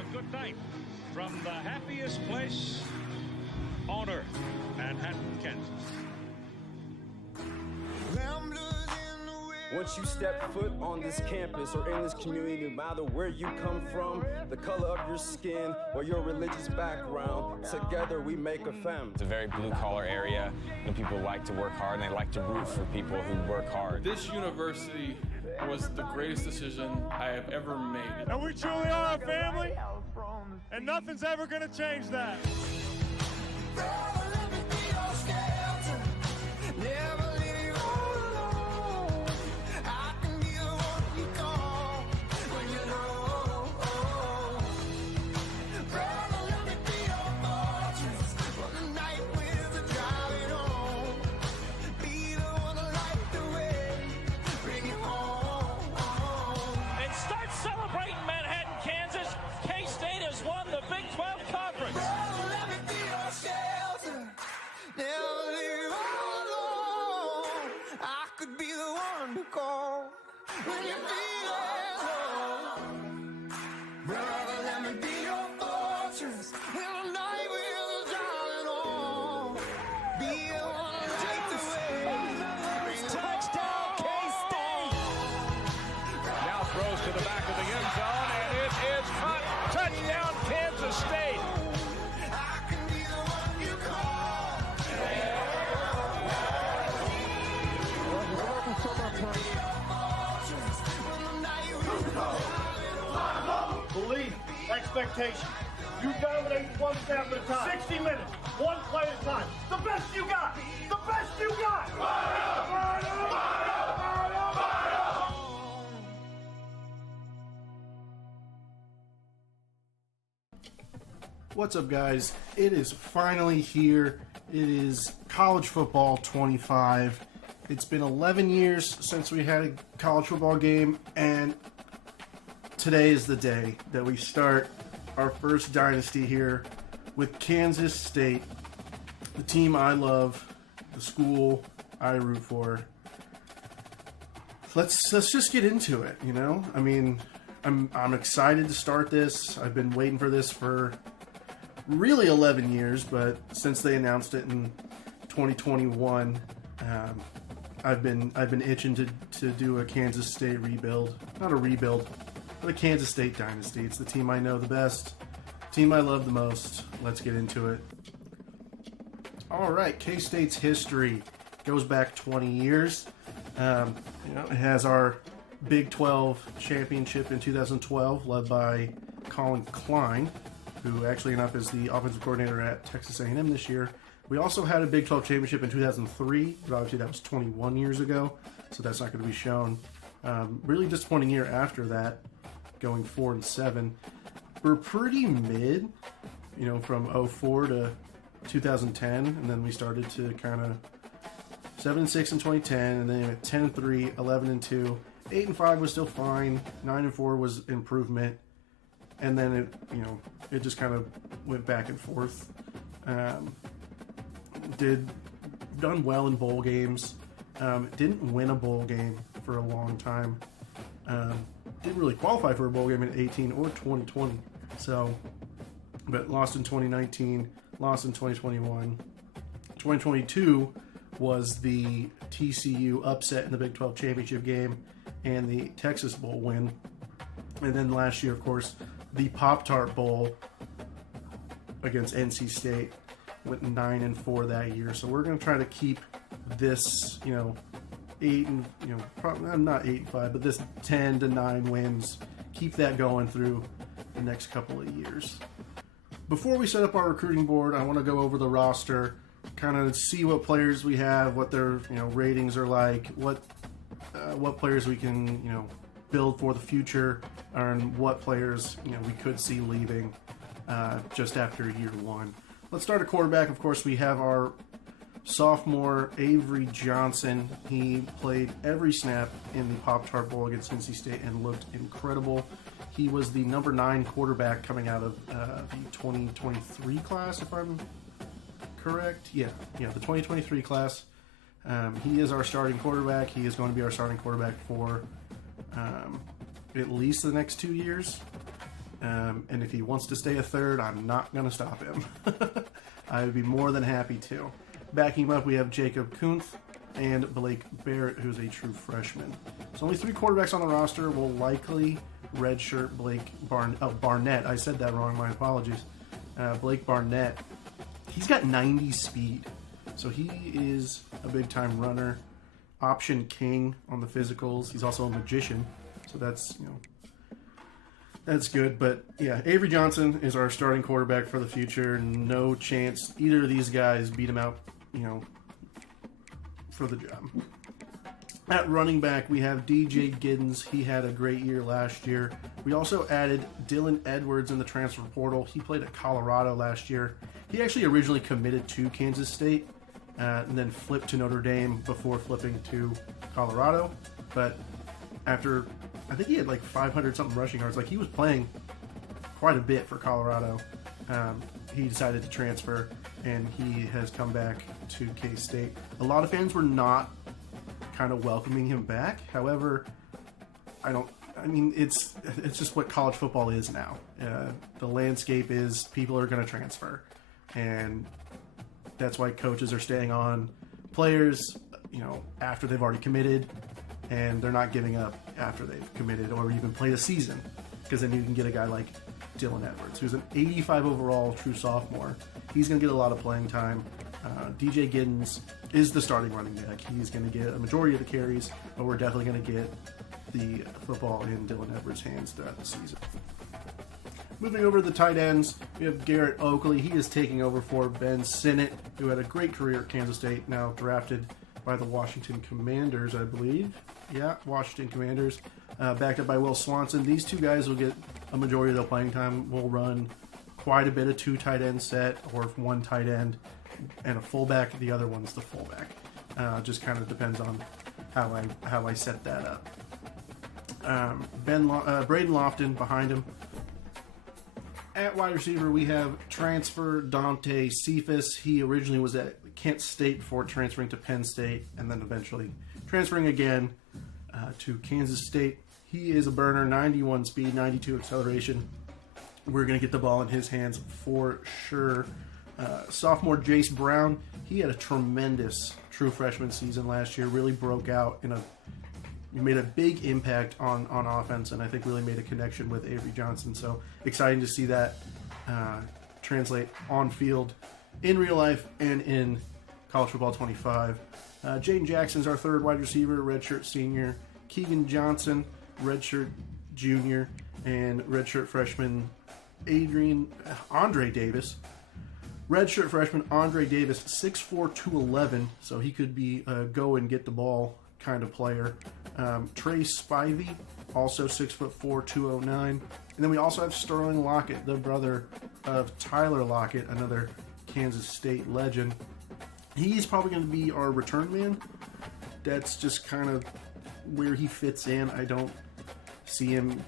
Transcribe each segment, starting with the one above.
a good night from the happiest place on earth, Manhattan, Kansas. Once you step foot on this campus or in this community, no matter where you come from, the color of your skin or your religious background, together we make a family. It's a very blue-collar area, and people like to work hard, and they like to root for people who work hard. This university was the greatest decision I have ever made. And we truly are a family, and nothing's ever going to change that. Belief, expectation. You dominate one snap at a time. 60 minutes, one play at a time. The best you got! The best you got! What's up, guys? It is finally here. It is college football 25. It's been 11 years since we had a college football game, and today is the day that we start our first dynasty here with Kansas State, the team I love, the school I root for. Let's just get into it, you know? I mean, I'm excited to start this. I've been waiting for this for really 11 years, but since they announced it in 2021, I've been itching to do a Kansas State rebuild. Not a rebuild, but a Kansas State dynasty. It's the team I know the best, team I love the most. Let's get into it. All right, K-State's history goes back 20 years. It has our Big 12 championship in 2012, led by Colin Klein, who actually enough is the offensive coordinator at Texas A&M this year. We also had a Big 12 championship in 2003, but obviously that was 21 years ago, so that's not going to be shown. Really disappointing year after that, going 4-7. We're pretty mid, from 04 to 2010, and then we started to kind of 7-6 in 2010, and then at 10-3, 11-2, 8-5 was still fine, 9-4 was improvement, and then it just kind of went back and forth. Done well in bowl games. Didn't win a bowl game for a long time. Didn't really qualify for a bowl game in 18 or 2020. So, but lost in 2019, lost in 2021. 2022 was the TCU upset in the Big 12 championship game and the Texas Bowl win. And then last year, of course, the Pop-Tart Bowl against NC State. Went 9-4 that year, so we're going to try to keep this, 8 and probably not 8-5, but this 10-9 wins. Keep that going through the next couple of years. Before we set up our recruiting board, I want to go over the roster, kind of see what players we have, what their ratings are like, what players we can build for the future, and what players we could see leaving just after year one. Let's start at quarterback. Of course, we have our sophomore Avery Johnson. He played every snap in the Pop-Tart Bowl against NC State and looked incredible. He was the number 9 quarterback coming out of the 2023 class, if I'm correct. Yeah, the 2023 class. He is our starting quarterback. He is going to be our starting quarterback for at least the next 2 years. And if he wants to stay a third, I'm not going to stop him. I would be more than happy to. Backing him up, we have Jacob Kuntz and Blake Barrett, who's a true freshman. So only 3 quarterbacks on the roster. Will likely redshirt Barnett. I said that wrong. My apologies. Blake Barnett. He's got 90 speed. So he is a big-time runner. Option king on the physicals. He's also a magician. So that's, that's good. But yeah, Avery Johnson is our starting quarterback for the future. No chance either of these guys beat him out, for the job. At running back, we have DJ Giddens. He had a great year last year. We also added Dylan Edwards in the transfer portal. He played at Colorado last year. He actually originally committed to Kansas State and then flipped to Notre Dame before flipping to Colorado. But after, I think he had like 500-something rushing yards. Like, he was playing quite a bit for Colorado. He decided to transfer, and he has come back to K-State. A lot of fans were not kind of welcoming him back. However, it's just what college football is now. The landscape is people are going to transfer, and that's why coaches are staying on players, after they've already committed, and they're not giving up after they've committed or even played a season, because then you can get a guy like Dylan Edwards, who's an 85 overall true sophomore. He's going to get a lot of playing time. DJ Giddens is the starting running back. He's going to get a majority of the carries, but we're definitely going to get the football in Dylan Edwards' hands throughout the season. Moving over to the tight ends, we have Garrett Oakley. He is taking over for Ben Sinnott, who had a great career at Kansas State, now drafted by the Washington Commanders, I believe. Yeah, Washington Commanders. Backed up by Will Swanson. These two guys will get a majority of their playing time. We'll run quite a bit of 2 tight end set, or 1 tight end and a fullback. The other one's the fullback. Just kind of depends on how I set that up. Braden Lofton behind him. At wide receiver, we have transfer Dante Cephas. He originally was at Kent State before transferring to Penn State, and then eventually transferring again to Kansas State. He is a burner, 91 speed, 92 acceleration. We're going to get the ball in his hands for sure. Sophomore Jace Brown, he had a tremendous true freshman season last year. Really broke out he made a big impact on offense, and I think really made a connection with Avery Johnson. So exciting to see that translate on field in real life and in College Football 25. Jaden Jackson's our third wide receiver, redshirt senior. Keegan Johnson, redshirt junior, and redshirt freshman Andre Davis. Redshirt freshman Andre Davis, 6'4", 211, so he could be a go and get the ball kind of player. Trey Spivey, also 6'4", 209. And then we also have Sterling Lockett, the brother of Tyler Lockett, another Kansas State legend. He's probably going to be our return man. That's just kind of where he fits in. I don't see him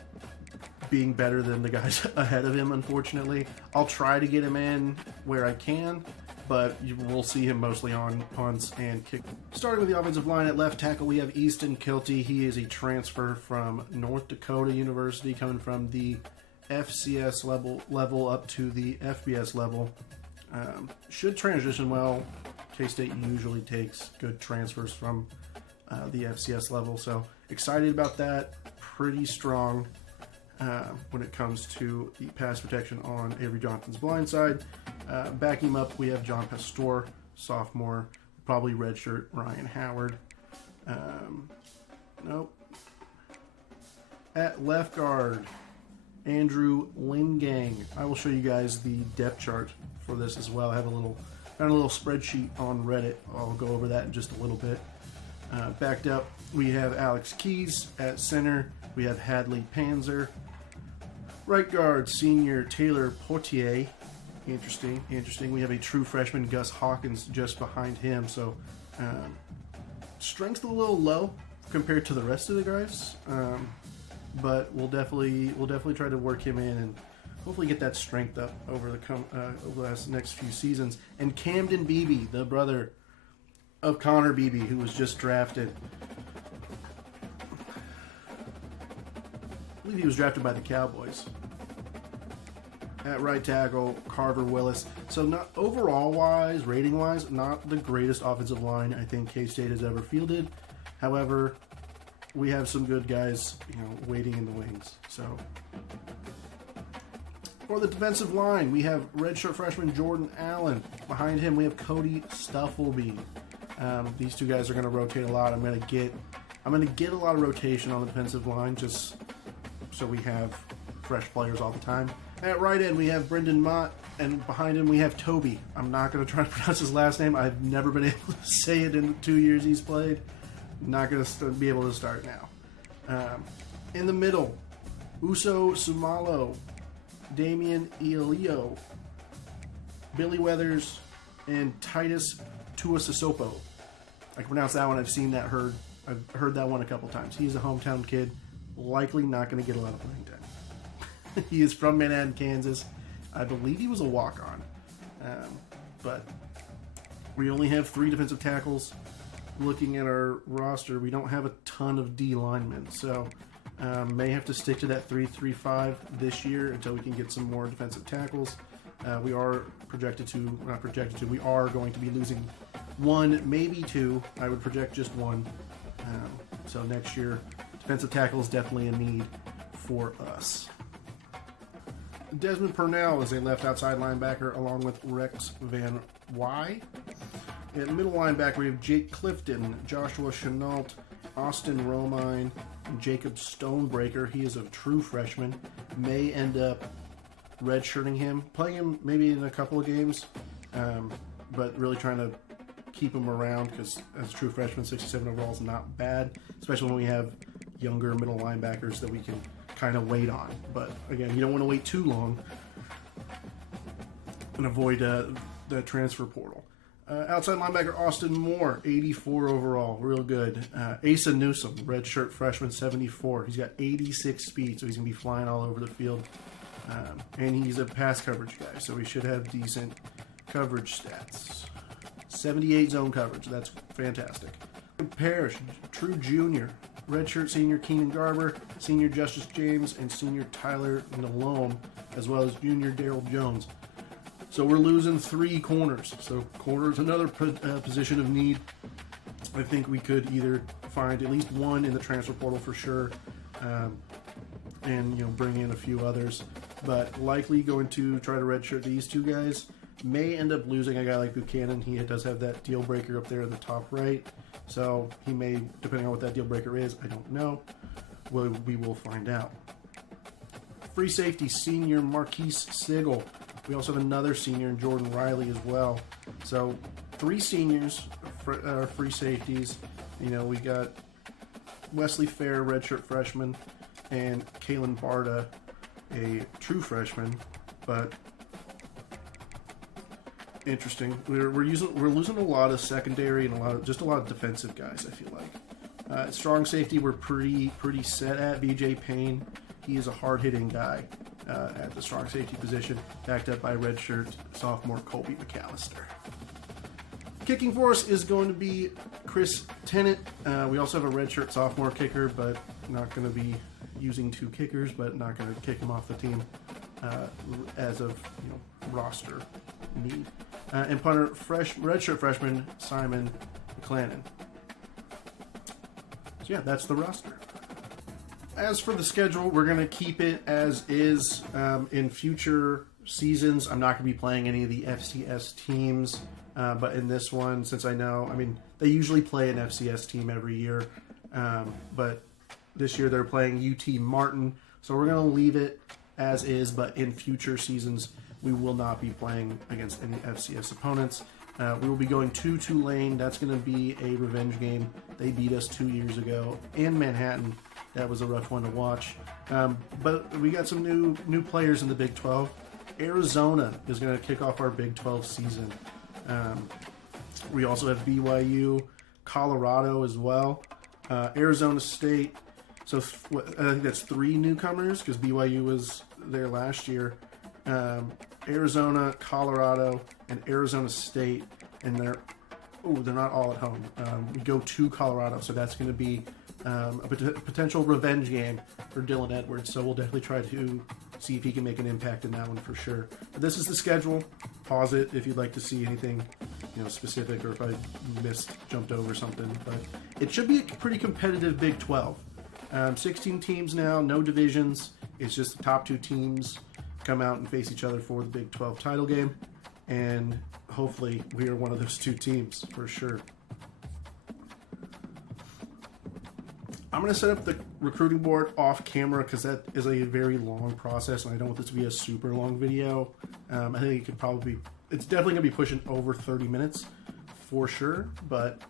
being better than the guys ahead of him, unfortunately. I'll try to get him in where I can, but we'll see him mostly on punts and kick. Starting with the offensive line, at left tackle, we have Easton Kilty. He is a transfer from North Dakota University, coming from the FCS level up to the FBS level. Should transition well. K-State usually takes good transfers from the FCS level, so excited about that. Pretty strong when it comes to the pass protection on Avery Johnson's blind side. Backing him up, we have John Pastor, sophomore, probably redshirt Ryan Howard. Nope. At left guard, Andrew Lingang. I will show you guys the depth chart for this as well. I have a little spreadsheet on Reddit. I'll go over that in just a little bit. Backed up, we have Alex Keys. At center, we have Hadley Panzer. Right guard, senior Taylor Portier. Interesting. We have a true freshman, Gus Hawkins, just behind him. So, strength's a little low compared to the rest of the guys, but we'll definitely try to work him in and hopefully get that strength up over the next few seasons. And Camden Beebe, the brother of Connor Beebe, who was just drafted. I believe he was drafted by the Cowboys. At right tackle, Carver Willis. So not overall wise, rating wise, not the greatest offensive line I think K-State has ever fielded. However, we have some good guys, waiting in the wings. So for the defensive line, we have redshirt freshman Jordan Allen. Behind him, we have Cody Stuffleby. These two guys are going to rotate a lot. I'm going to get a lot of rotation on the defensive line, just so we have fresh players all the time. At right end, we have Brendan Mott, and behind him we have Toby. I'm not going to try to pronounce his last name. I've never been able to say it in the 2 years he's played. Not going to be able to start now. In the middle, Uso Sumalo, Damian Ielio, Billy Weathers, and Titus Tuisasopo. I can pronounce that one. I've heard that one a couple times. He's a hometown kid. Likely not going to get a lot of playing time. He is from Manhattan, Kansas. I believe he was a walk-on. But we only have 3 defensive tackles. Looking at our roster, we don't have a ton of D linemen. So may have to stick to that 3-3-5 this year until we can get some more defensive tackles. We are we are going to be losing 1, maybe 2. I would project just 1. So next year, defensive tackle is definitely a need for us. Desmond Purnell is a left outside linebacker along with Rex Van Wy. At middle linebacker, we have Jake Clifton, Joshua Chenault, Austin Romine, and Jacob Stonebreaker. He is a true freshman. May end up redshirting him, playing him maybe in a couple of games, but really trying to keep him around because as a true freshman, 67 overall is not bad, especially when we have younger middle linebackers that we can kind of wait on. But again, you don't want to wait too long and avoid the transfer portal. Outside linebacker Austin Moore, 84 overall, real good. Asa Newsom, redshirt freshman, 74. He's got 86 speed, so he's going to be flying all over the field. And he's a pass coverage guy, so he should have decent coverage stats. 78 zone coverage, that's fantastic. Parrish, true junior, redshirt senior Keenan Garber, senior Justice James, and senior Tyler Nalome, as well as junior Daryl Jones. So we're losing 3 corners. So corner is another position of need. I think we could either find at least 1 in the transfer portal for sure, and bring in a few others. But likely going to try to redshirt these 2 guys. May end up losing a guy like Buchanan. He does have that deal breaker up there in the top right. So he may, depending on what that deal breaker is, I don't know. We will find out. Free safety senior Marquise Sigel. We also have another senior in Jordan Riley as well. So 3 seniors, free safeties. We got Wesley Fair, redshirt freshman, and Kalen Barta, a true freshman. But interesting. We're losing a lot of secondary and a lot of defensive guys, I feel like. Strong safety we're pretty set at. BJ Payne, he is a hard-hitting guy at the strong safety position, backed up by redshirt sophomore Colby McAllister. Kicking for us is going to be Chris Tennant. We also have a redshirt sophomore kicker, but not going to be using 2 kickers, but not going to kick him off the team as of roster need. And punter, redshirt freshman Simon McClannon. So yeah, that's the roster. As for the schedule, we're going to keep it as is. In future seasons, I'm not going to be playing any of the FCS teams, but in this one, since they usually play an FCS team every year, but this year they're playing UT Martin, so we're going to leave it as is, but in future seasons, we will not be playing against any FCS opponents. We will be going to Tulane. That's going to be a revenge game. They beat us 2 years ago in Manhattan. That was a rough one to watch. But we got some new players in the Big 12. Arizona is going to kick off our Big 12 season. We also have BYU, Colorado as well, Arizona State. So I think that's 3 newcomers because BYU was there last year. Arizona, Colorado, and Arizona State, and they're not all at home. We go to Colorado, so that's going to be a potential revenge game for Dylan Edwards. So we'll definitely try to see if he can make an impact in that one for sure. But this is the schedule. Pause it if you'd like to see anything, specific, or if I jumped over something. But it should be a pretty competitive Big 12. 16 teams now, no divisions. It's just the top 2 teams come out and face each other for the Big 12 title game. And hopefully we are one of those 2 teams for sure. I'm going to set up the recruiting board off camera because that is a very long process, and I don't want this to be a super long video. I think it's definitely going to be pushing over 30 minutes for sure, but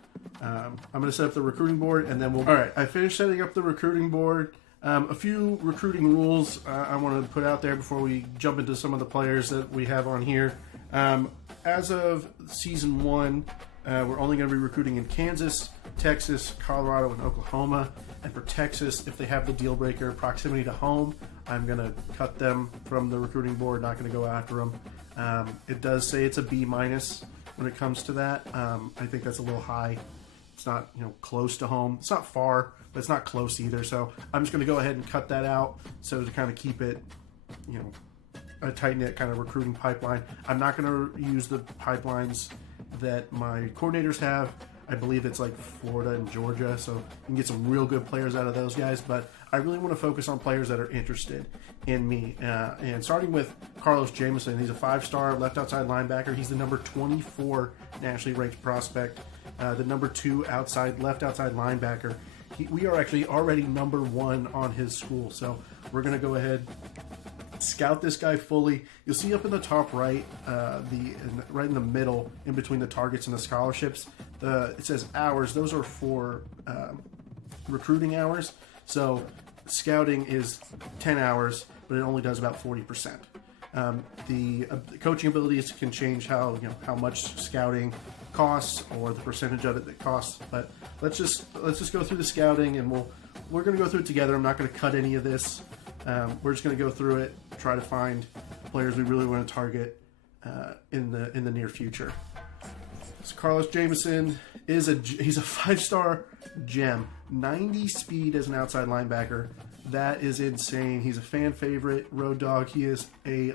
I'm going to set up the recruiting board, and then All right, I finished setting up the recruiting board. A few recruiting rules I want to put out there before we jump into some of the players that we have on here. As of Season 1, we're only going to be recruiting in Kansas, Texas, Colorado, and Oklahoma. And for Texas, if they have the deal breaker proximity to home, I'm going to cut them from the recruiting board, not going to go after them. It does say it's a B- when it comes to that. I think that's a little high. It's not, close to home. It's not far, but it's not close either. So I'm just going to go ahead and cut that out so to kind of keep it, a tight-knit kind of recruiting pipeline. I'm not going to use the pipelines that my coordinators have. I believe it's like Florida and Georgia, so you can get some real good players out of those guys, but I really want to focus on players that are interested in me. And starting with Carlos Jameson, he's a 5-star left outside linebacker. He's the number 24 nationally ranked prospect, the number 2 left outside linebacker. We are actually already number 1 on his school, so we're going to go ahead scout this guy fully. You'll see up in the top right, right in the middle, in between the targets and the scholarships, it says hours. Those are for recruiting hours. So scouting is 10 hours, but it only does about 40%. The coaching abilities can change how much scouting costs or the percentage of it that costs. But let's just go through the scouting, and we're going to go through it together. I'm not going to cut any of this. We're just going to go through it, try to find players we really want to target in the near future. So Carlos Jameson he's a 5-star gem, 90 speed as an outside linebacker. That is insane. He's a fan favorite, road dog. He is a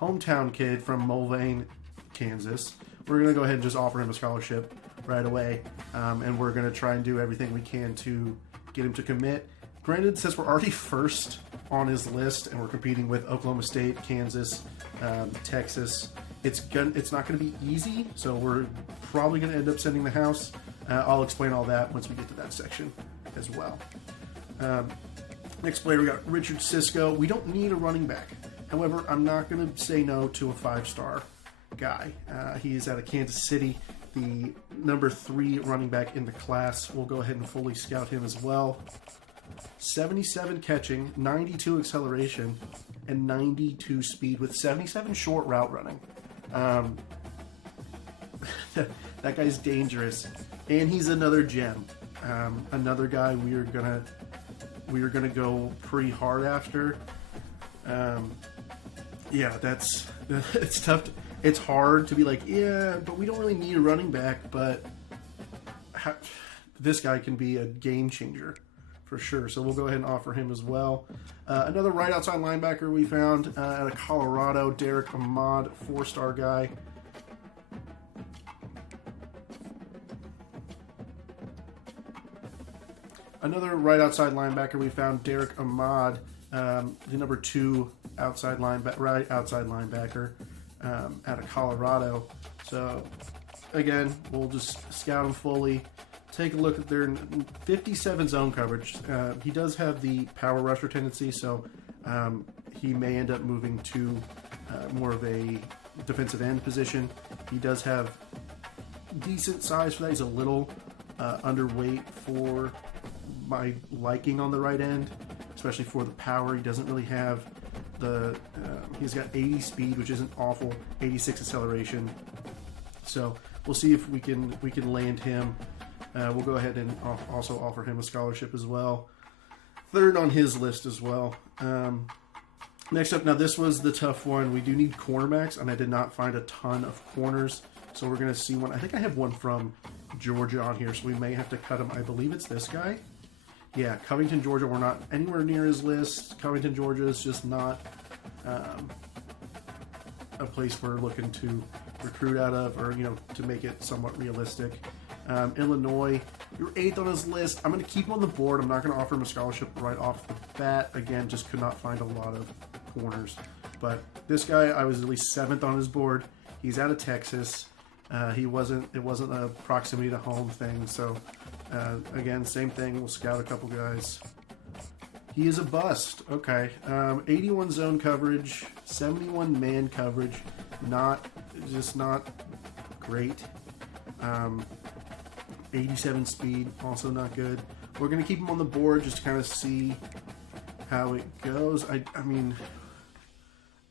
hometown kid from Mulvane, Kansas. We're going to go ahead and just offer him a scholarship right away, and we're going to try and do everything we can to get him to commit. Granted, since we're already first on his list and we're competing with Oklahoma State, Kansas, Texas, it's not going to be easy, so we're probably going to end up sending the house. I'll explain all that once we get to that section as well. Next player, we got Richard Sisco. We don't need a running back. However, I'm not going to say no to a 5-star guy. He's out of Kansas City, the number 3 running back in the class. We'll go ahead and fully scout him as well. 77 catching, 92 acceleration, and 92 speed with 77 short route running. That guy's dangerous, and he's another gem. Another guy we are gonna go pretty hard after. It's tough. It's hard to be like, yeah, but we don't really need a running back. But this guy can be a game changer for sure. So we'll go ahead and offer him as well. Another right outside linebacker we found out of Colorado, Derek Ahmad, 4-star guy. Another right outside linebacker we found, Derek Ahmad, the number 2 right outside linebacker out of Colorado. So again, we'll just scout him fully. Take a look at their 57 zone coverage. He does have the power rusher tendency, so he may end up moving to more of a defensive end position. He does have decent size for that. He's a little underweight for my liking on the right end, especially for the power. He doesn't really have he's got 80 speed, which isn't awful, 86 acceleration. So we'll see if we can land him. We'll go ahead and also offer him a scholarship as well. 3rd on his list as well. Next up, now this was the tough one. We do need cornerbacks, and I did not find a ton of corners. So we're going to see one. I think I have one from Georgia on here, so we may have to cut him. I believe it's this guy. yeah, Covington, Georgia, we're not anywhere near his list. Covington, Georgia is just not a place we're looking to recruit out of, or, you know, to make it somewhat realistic. Illinois, you're 8th on his list. I'm going to keep him on the board. I'm not going to offer him a scholarship right off the bat. Again, just could not find a lot of corners. But this guy, I was at least 7th on his board. He's out of Texas. It wasn't a proximity to home thing. So, again, same thing. We'll scout a couple guys. He is a bust. Okay. 81 zone coverage, 71 man coverage. Not great. 87 speed, also not good. We're going to keep him on the board just to kind of see how it goes. I mean,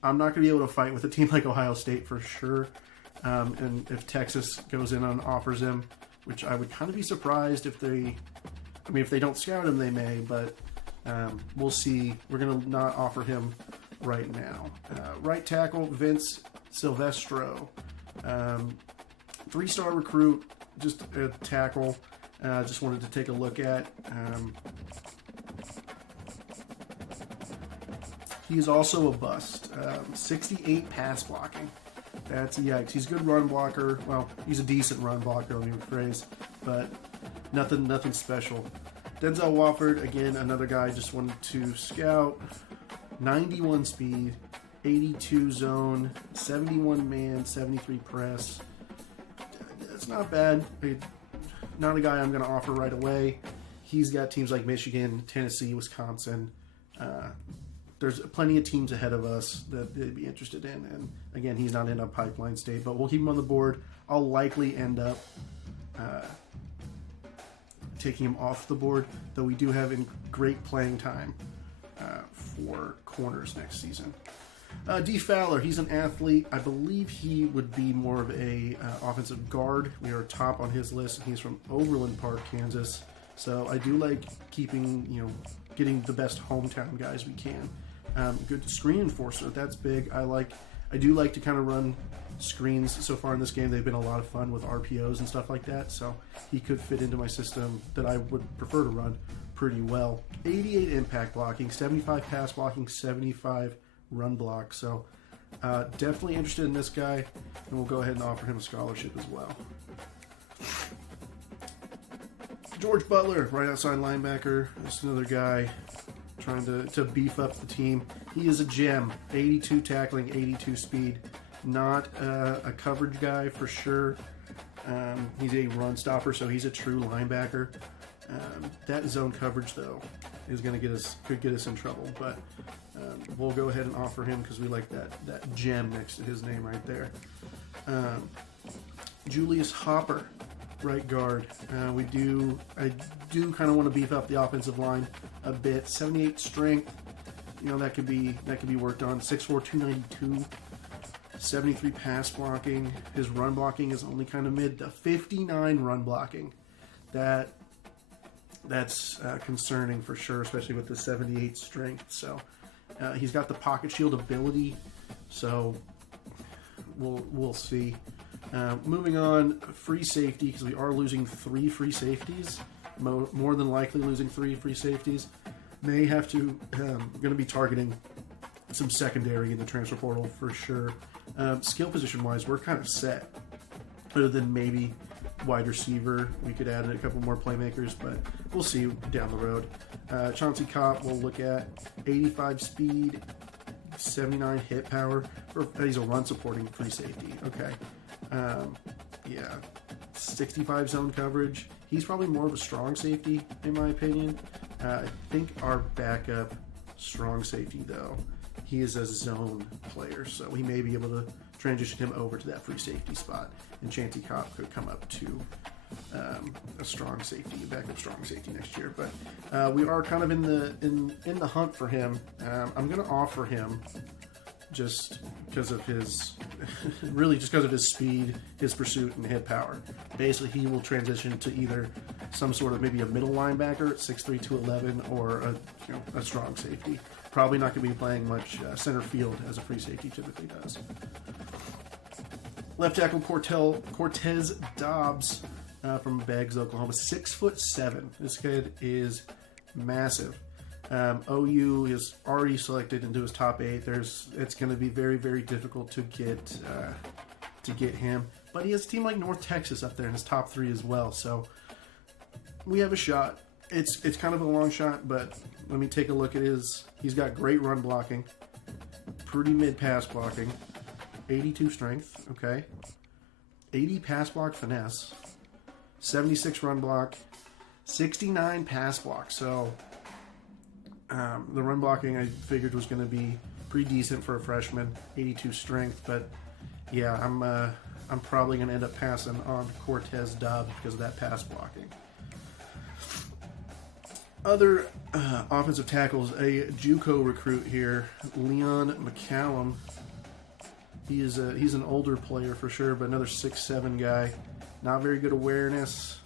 I'm not going to be able to fight with a team like Ohio State for sure. And if Texas goes in and offers him, which I would kind of be surprised if they don't scout him, they may, but we'll see. We're going to not offer him right now. Right tackle, Vince Silvestro. 3-star recruit, just a tackle. Just wanted to take a look at. He's also a bust. 68 pass blocking. That's yikes. He's a good run blocker. Well, he's a decent run blocker, let me rephrase, but nothing special. Denzel Wofford, again, another guy just wanted to scout. 91 speed, 82 zone, 71 man, 73 press. It's not bad. Not a guy I'm going to offer right away. He's got teams like Michigan, Tennessee, Wisconsin. There's plenty of teams ahead of us that they'd be interested in. And again, he's not in a pipeline state, but we'll keep him on the board. I'll likely end up taking him off the board, though we do have great playing time for corners next season. D. Fowler, he's an athlete. I believe he would be more of a offensive guard. We are top on his list, and he's from Overland Park, Kansas. So I do like getting the best hometown guys we can. Good screen enforcer, that's big. I do like to kind of run screens. So far in this game, they've been a lot of fun with RPOs and stuff like that. So he could fit into my system that I would prefer to run pretty well. 88 impact blocking, 75 pass blocking, 75 run block. So definitely interested in this guy, and we'll go ahead and offer him a scholarship as well. George Butler, right outside linebacker. Just another guy trying to beef up the team. He is a gem. 82 tackling, 82 speed. Not a coverage guy for sure. He's a run stopper, so he's a true linebacker. That zone coverage, though, is going to could get us in trouble. But we'll go ahead and offer him because we like that gem next to his name right there. Julius Hopper, right guard. I do kind of want to beef up the offensive line a bit. 78 strength, that could be worked on. 6'4", 292, 73 pass blocking. His run blocking is only kind of mid to 59 run blocking. That's concerning for sure, especially with the 78 strength. So he's got the pocket shield ability. So we'll see. Moving on, free safety, because we are losing 3 free safeties. More than likely losing 3 free safeties. May have to, going to be targeting some secondary in the transfer portal for sure. Skill position wise, we're kind of set. Other than maybe wide receiver, we could add a couple more playmakers, but we'll see down the road. Chauncey Kopp, we'll look at 85 speed, 79 hit power. He's a run supporting free safety. Okay. 65 zone coverage. He's probably more of a strong safety, in my opinion. I think our backup strong safety, though, he is a zone player, so we may be able to transition him over to that free safety spot, and Chauncey Kopp could come up to a strong safety, a backup strong safety next year. But we are kind of in the hunt for him. I'm going to offer him just because of his speed, his pursuit, and hit power. Basically, he will transition to either some sort of maybe a middle linebacker at 6'3", 211, or a strong safety. Probably not going to be playing much center field as a free safety typically does. Left tackle Cortez Dobbs from Beggs, Oklahoma, 6'7". This kid is massive. OU is already selected into his top 8. It's going to be very, very difficult to get him. But he has a team like North Texas up there in his top 3 as well. So we have a shot. It's kind of a long shot, but let me take a look at his. He's got great run blocking, pretty mid pass blocking, 82 strength, okay, 80 pass block finesse, 76 run block, 69 pass block. So the run blocking I figured was going to be pretty decent for a freshman, 82 strength, but yeah, I'm probably going to end up passing on Cortez Dobbs because of that pass blocking. Other offensive tackles, a JUCO recruit here, Leon McCallum. He's an older player for sure, but another 6'7" guy. Not very good awareness.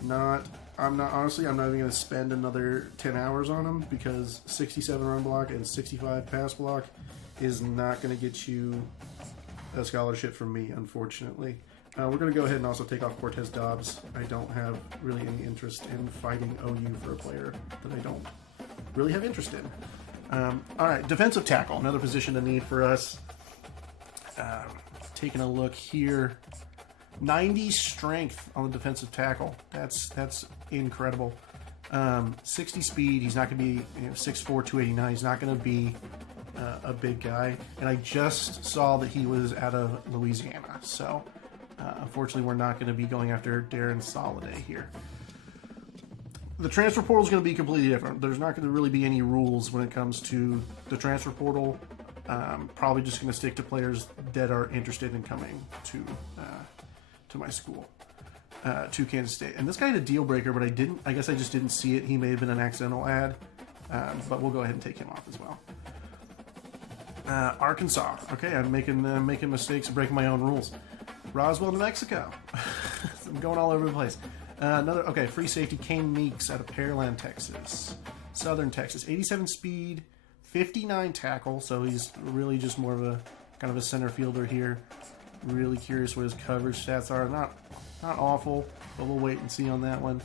I'm not even going to spend another 10 hours on him because 67 run block and 65 pass block is not going to get you a scholarship from me, unfortunately. We're going to go ahead and also take off Cortez Dobbs. I don't have really any interest in fighting OU for a player that I don't really have interest in. All right, defensive tackle, another position to need for us. Taking a look here, 90 strength on the defensive tackle. That's incredible. 60 speed. He's not going to be 6'4", 289. He's not going to be a big guy. And I just saw that he was out of Louisiana. So unfortunately, we're not going to be going after Darren Soliday here. The transfer portal is going to be completely different. There's not going to really be any rules when it comes to the transfer portal. Probably just going to stick to players that are interested in coming to my school, to Kansas State. And this guy had a deal breaker, but I guess I just didn't see it. He may have been an accidental ad, but we'll go ahead and take him off as well. Arkansas. Okay, I'm making mistakes, breaking my own rules. Roswell, New Mexico. I'm going all over the place. Free safety, Kane Meeks out of Pearland, Texas. Southern Texas, 87 speed, 59 tackle, so he's really just more of a kind of a center fielder here. Really curious what his coverage stats are. Not awful, but we'll wait and see on that one.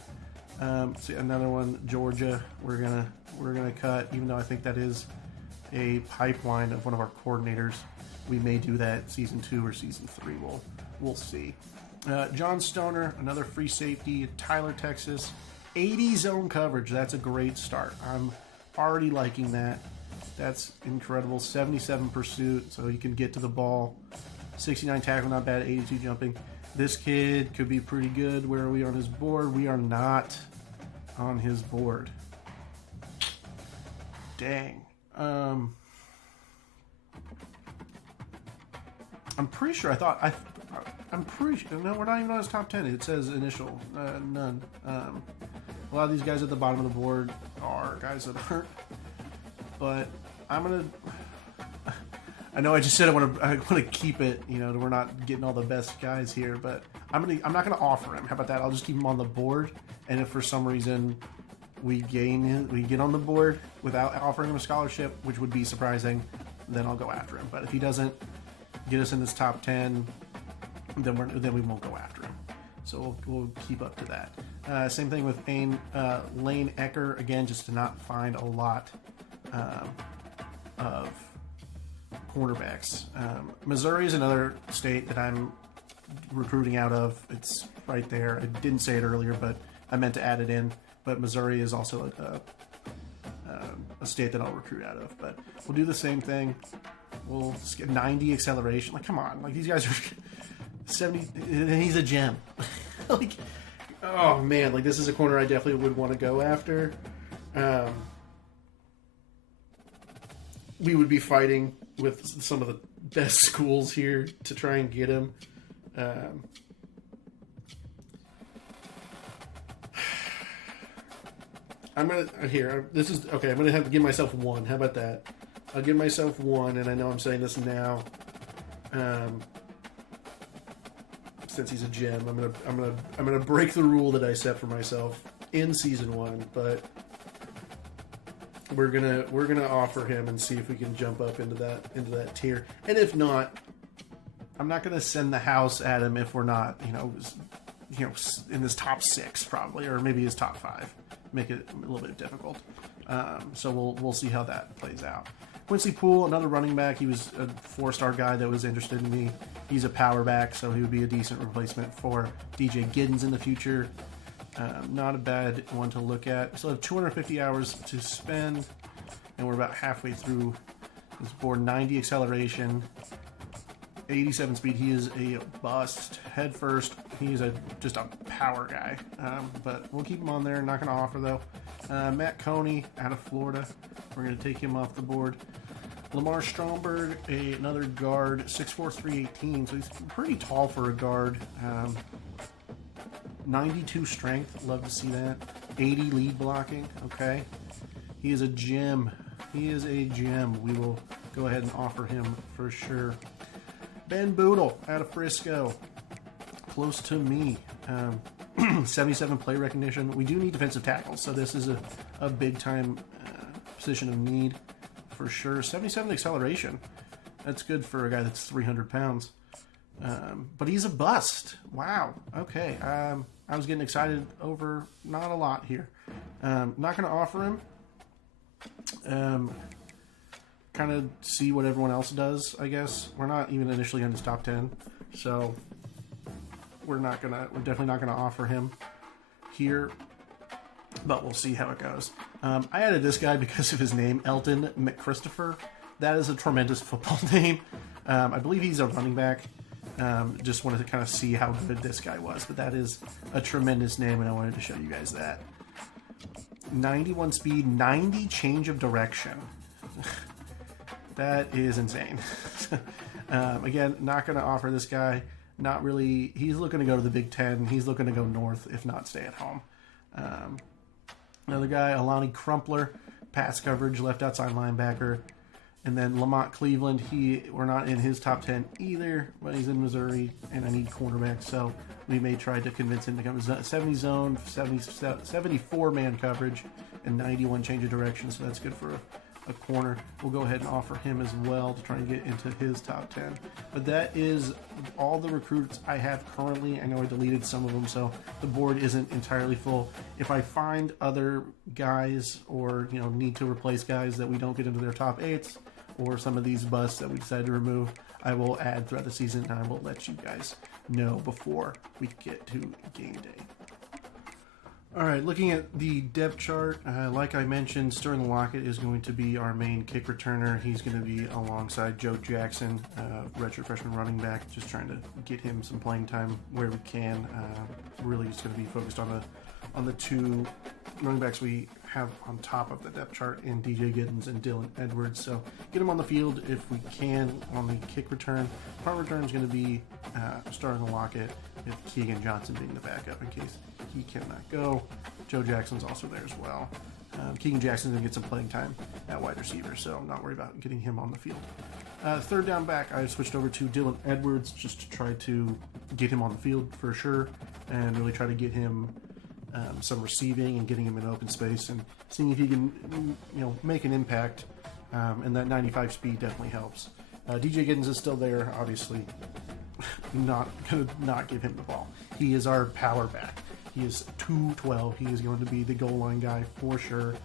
See another one, Georgia. We're gonna cut, even though I think that is a pipeline of one of our coordinators. We may do that season 2 or season 3. We'll see. John Stoner, another free safety, Tyler, Texas. 80 zone coverage. That's a great start. I'm already liking that. That's incredible. 77 pursuit, so he can get to the ball. 69 tackle, not bad. 82 jumping. This kid could be pretty good. Where are we on his board? We are not on his board. Dang. I'm pretty sure. I'm pretty sure. No, we're not even on his top 10. It says initial. None. A lot of these guys at the bottom of the board are guys that aren't. But I'm gonna. I know I just said I want to keep it. We're not getting all the best guys here, but I'm not gonna offer him. How about that? I'll just keep him on the board, and if for some reason we get on the board without offering him a scholarship, which would be surprising, then I'll go after him. But if he doesn't get us in this top 10, then we won't go after him. So we'll keep up to that. Same thing with Lane Ecker. Again, just to not find a lot of cornerbacks. Missouri is another state that I'm recruiting out of. It's right there. I didn't say it earlier, but I meant to add it in. But Missouri is also a state that I'll recruit out of. But we'll do the same thing. We'll just get 90 acceleration. Like, come on. Like, these guys are 70. And he's a gem. Like, oh, man. Like, this is a corner I definitely would want to go after. We would be fighting with some of the best schools here to try and get him. I'm gonna have to give myself 1. How about that? I'll give myself 1, and I know I'm saying this now. Since he's a gem, I'm gonna break the rule that I set for myself in season 1, but we're gonna offer him and see if we can jump up into that tier. And if not, I'm not gonna send the house at him if we're not, in this top 6 probably, or maybe his top 5. make it a little bit difficult. So we'll see how that plays out. Quincy Poole, another running back. He was a 4-star guy that was interested in me. He's a power back, so he would be a decent replacement for DJ Giddens in the future. Not a bad one to look at. Still have 250 hours to spend, and we're about halfway through this board. 90 acceleration, 87 speed. He is a bust. Head first, he's just a power guy. But we'll keep him on there. Not going to offer, though. Matt Coney out of Florida. We're going to take him off the board. Lamar Stromberg, another guard, 6'4", 318. So he's pretty tall for a guard. 92 strength. Love to see that. 80 lead blocking. Okay. He is a gem. He is a gem. We will go ahead and offer him for sure. Ben Boodle out of Frisco. Close to me. 77 play recognition. We do need defensive tackles, so this is a big-time position of need for sure. 77 acceleration. That's good for a guy that's 300 pounds. But he's a bust. Wow. Okay. I was getting excited over not a lot here. Not going to offer him. Kind of see what everyone else does, I guess. We're not even initially in his top 10, so we're definitely not gonna offer him here, but we'll see how it goes. I added this guy because of his name, Elton McChristopher. That is a tremendous football name. I believe he's a running back. Just wanted to kind of see how good this guy was, but that is a tremendous name, and I wanted to show you guys that. 91 speed, 90 change of direction. That is insane. Again, not going to offer this guy. Not really. He's looking to go to the Big Ten. He's looking to go north, if not stay at home. Another guy, Alani Crumpler, pass coverage, left outside linebacker. And then Lamont Cleveland, we're not in his top 10 either, but he's in Missouri, and I need cornerback, so we may try to convince him to come 70 zone, 74 man coverage, and 91 change of direction, so that's good for a corner. We'll go ahead and offer him as well to try and get into his top 10. But that is all the recruits I have currently. I know I deleted some of them, so the board isn't entirely full. If I find other guys or need to replace guys that we don't get into their top 8s, or some of these busts that we decided to remove, I will add throughout the season, and I will let you guys know before we get to game day. All right, looking at the depth chart, like I mentioned, Sterling Lockett is going to be our main kick returner. He's going to be alongside Joe Jackson, redshirt freshman running back, just trying to get him some playing time where we can. Really just going to be focused on the two running backs we have on top of the depth chart in DJ Giddens and Dylan Edwards. So get them on the field if we can on the kick return. Punt return is going to be Sterling Lockett, with Keegan Johnson being the backup in case he cannot go. Joe Jackson's also there as well. Keegan Jackson's going to get some playing time at wide receiver, so I'm not worried about getting him on the field. Third down back, I switched over to Dylan Edwards just to try to get him on the field for sure and really try to get him some receiving and getting him in open space and seeing if he can make an impact. And that 95 speed definitely helps. DJ Giddens is still there, obviously. Not going to not give him the ball. He is our power back. He is 212. He is going to be the goal line guy for sure.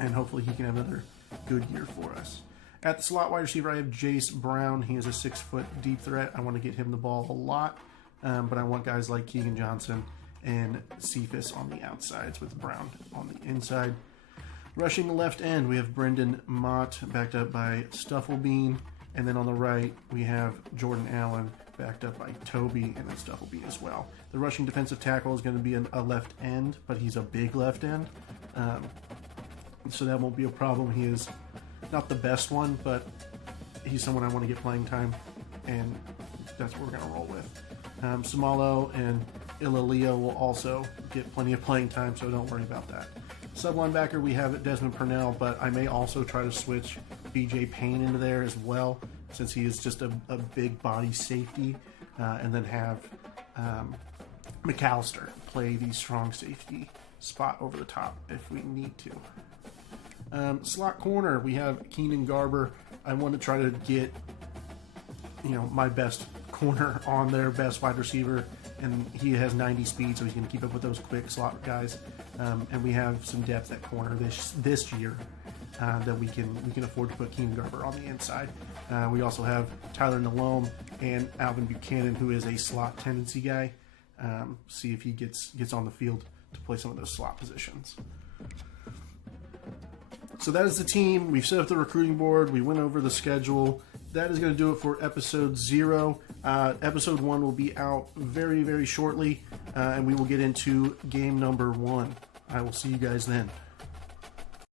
And hopefully he can have another good year for us. At the slot wide receiver, I have Jace Brown. He is a 6-foot deep threat. I want to get him the ball a lot. But I want guys like Keegan Johnson and Cephas on the outsides with Brown on the inside. Rushing the left end, we have Brendan Mott backed up by Stufflebean. And then on the right, we have Jordan Allen backed up by Toby and then Stufflebean as well. The rushing defensive tackle is going to be a left end, but he's a big left end. So that won't be a problem. He is not the best one, but he's someone I want to get playing time, and that's what we're going to roll with. Samalo and Ilalio will also get plenty of playing time, so don't worry about that. Sub linebacker, we have Desmond Purnell, but I may also try to switch BJ Payne into there as well, since he is just a big body safety, and then have McAllister play the strong safety spot over the top if we need to. Slot corner, we have Keenan Garber. I want to try to get my best corner on there, best wide receiver and he has 90 speed, so he's going to keep up with those quick slot guys. And we have some depth at corner this year that we can afford to put Keenan Garber on the inside. We also have Tyler Nalone and Alvin Buchanan, who is a slot tendency guy. See if he gets on the field to play some of those slot positions. So that is the team. We've set up the recruiting board. We went over the schedule. That is going to do it for episode 0. Episode 1 will be out very, very shortly, and we will get into game number 1. I will see you guys then.